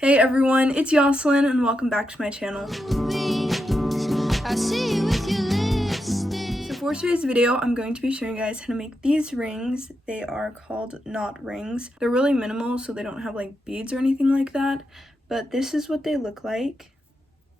Hey everyone, it's Yoselin and welcome back to my channel. So for today's video, I'm going to be showing you guys how to make these rings. They are called knot rings. They're really minimal, so they don't have like beads or anything like that, but this is what they look like.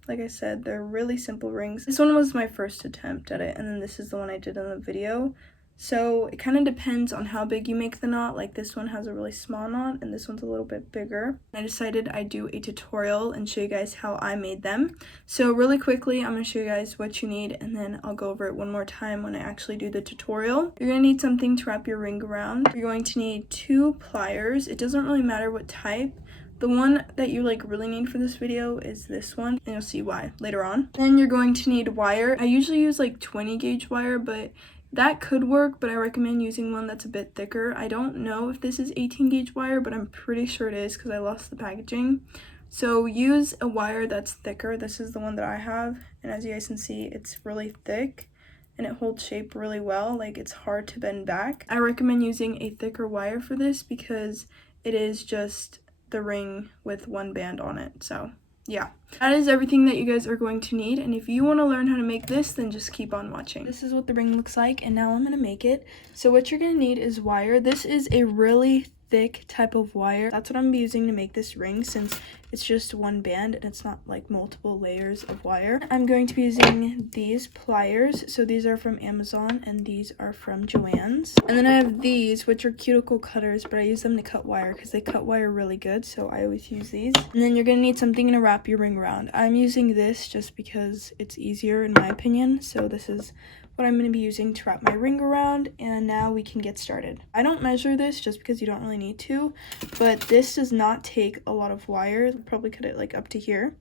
Like I said, they're really simple rings. This one was my first attempt at it, and then this is the one I did in the video. So it kind of depends on how big you make the knot. Like this one has a really small knot and this one's a little bit bigger. I decided I'd do a tutorial and show you guys how I made them. So really quickly, I'm going to show you guys what you need and then I'll go over it one more time when I actually do the tutorial. You're going to need something to wrap your ring around. You're going to need 2 pliers. It doesn't really matter what type. The one that you really need for this video is this one, and you'll see why later on. Then you're going to need wire. I usually use 20 gauge wire, but that could work, but I recommend using one that's a bit thicker. I don't know if this is 18 gauge wire, but I'm pretty sure it is because I lost the packaging. So use a wire that's thicker. This is the one that I have, and as you guys can see, it's really thick and it holds shape really well. It's hard to bend back. I recommend using a thicker wire for this because it is just the ring with one band on it. So yeah, that is everything that you guys are going to need, and if you want to learn how to make this, then just keep on watching. This is what the ring looks like, and now I'm going to make it. So what you're going to need is wire. This is a really thick type of wire. That's what I'm using to make this ring, since it's just one band and it's not multiple layers of wire. I'm going to be using these pliers. So these are from Amazon and these are from Joann's. And then I have these, which are cuticle cutters, but I use them to cut wire because they cut wire really good, so I always use these. And then you're going to need something to wrap your ring around. I'm using this just because it's easier in my opinion, so this is what I'm going to be using to wrap my ring around, and now we can get started. I don't measure this just because you don't really need to, but this does not take a lot of wire. I'll probably cut it up to here.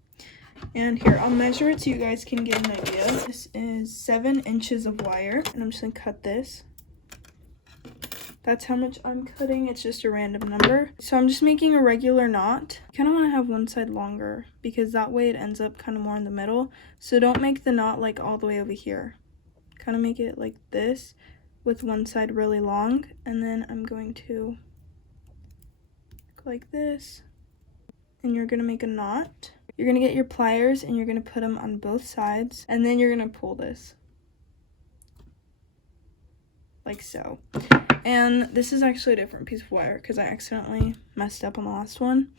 And here, I'll measure it so you guys can get an idea. This is 7 inches of wire, and I'm just going to cut this. That's how much I'm cutting. It's just a random number. So I'm just making a regular knot. I kind of want to have one side longer because that way it ends up kind of more in the middle. So don't make the knot all the way over here. Kind of make it like this with one side really long, and then I'm going to go like this, and you're going to make a knot. You're going to get your pliers and you're going to put them on both sides, and then you're going to pull this like so. And this is actually a different piece of wire because I accidentally messed up on the last one.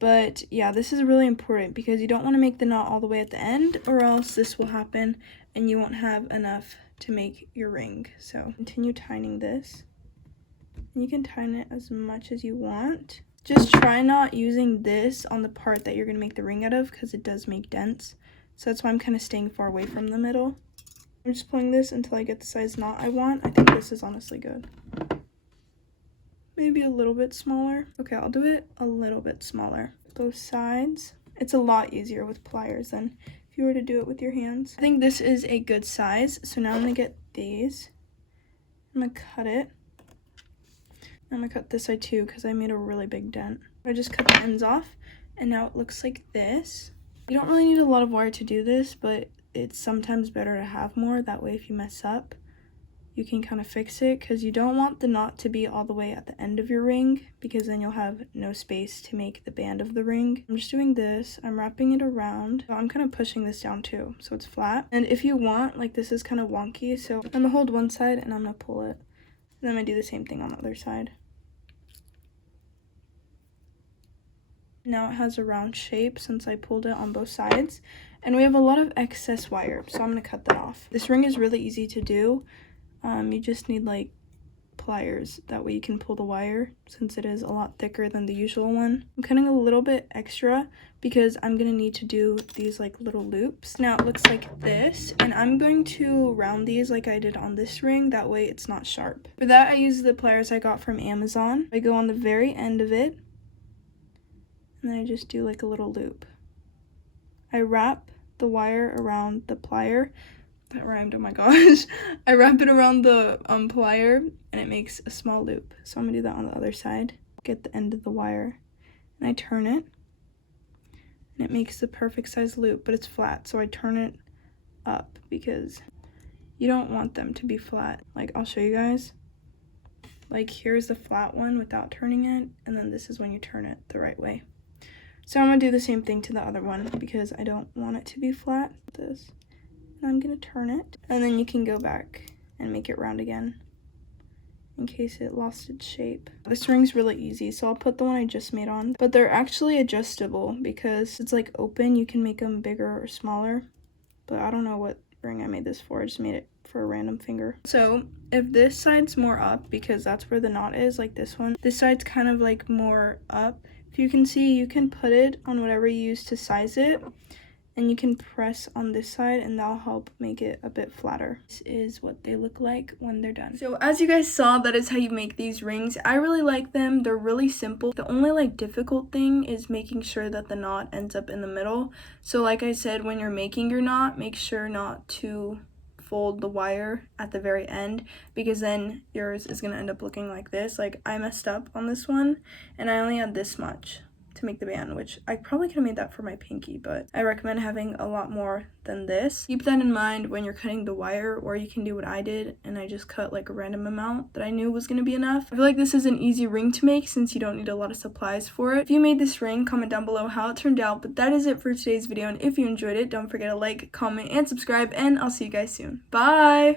But yeah, this is really important because you don't want to make the knot all the way at the end, or else this will happen and you won't have enough to make your ring. So continue tighting this, and you can tighten it as much as you want. Just try not using this on the part that you're going to make the ring out of because it does make dents. So that's why I'm kind of staying far away from the middle. I'm just pulling this until I get the size knot I want. I think this is honestly good. Maybe a little bit smaller. Okay, I'll do it a little bit smaller. Both sides. It's a lot easier with pliers than if you were to do it with your hands. I think this is a good size. So now I'm going to get these. I'm going to cut it. I'm going to cut this side too because I made a really big dent. I just cut the ends off, and now it looks like this. You don't really need a lot of wire to do this, but it's sometimes better to have more. That way if you mess up, you can kind of fix it, because you don't want the knot to be all the way at the end of your ring because then you'll have no space to make the band of the ring. I'm just doing this. I'm wrapping it around. So I'm kind of pushing this down too so it's flat. And if you want, this is kind of wonky, so I'm gonna hold one side and I'm gonna pull it. And then I'm gonna do the same thing on the other side. Now it has a round shape since I pulled it on both sides. And we have a lot of excess wire, so I'm gonna cut that off. This ring is really easy to do. You just need pliers, that way you can pull the wire since it is a lot thicker than the usual one. I'm cutting a little bit extra because I'm gonna need to do these little loops. Now it looks like this, and I'm going to round these like I did on this ring, that way it's not sharp. For that, I use the pliers I got from Amazon. I go on the very end of it, and then I just do a little loop. I wrap the wire around the plier. That rhymed, oh my gosh. I wrap it around the plier and it makes a small loop. So I'm gonna do that on the other side. Get the end of the wire and I turn it, and it makes the perfect size loop, but it's flat. So I turn it up because you don't want them to be flat. I'll show you guys. Here's the flat one without turning it, and then this is when you turn it the right way. So I'm gonna do the same thing to the other one because I don't want it to be flat. This. And I'm gonna turn it. And then you can go back and make it round again in case it lost its shape. This ring's really easy, so I'll put the one I just made on. But they're actually adjustable because it's like open. You can make them bigger or smaller. But I don't know what ring I made this for. I just made it for a random finger. So if this side's more up, because that's where the knot is, like this one, this side's kind of like more up. If you can see, you can put it on whatever you use to size it, and you can press on this side and that'll help make it a bit flatter. This is what they look like when they're done. So as you guys saw, that is how you make these rings. I really like them. They're really simple. The only like difficult thing is making sure that the knot ends up in the middle. So like I said, when you're making your knot, make sure not to fold the wire at the very end, because then yours is gonna end up looking like this. Like I messed up on this one and I only had this much to make the band, which I probably could have made that for my pinky, but I recommend having a lot more than this. Keep that in mind when you're cutting the wire, or you can do what I did and I just cut like a random amount that I knew was going to be enough. I feel like this is an easy ring to make since you don't need a lot of supplies for it. If you made this ring, comment down below how it turned out, but that is it for today's video, and if you enjoyed it, don't forget to like, comment, and subscribe, and I'll see you guys soon. Bye!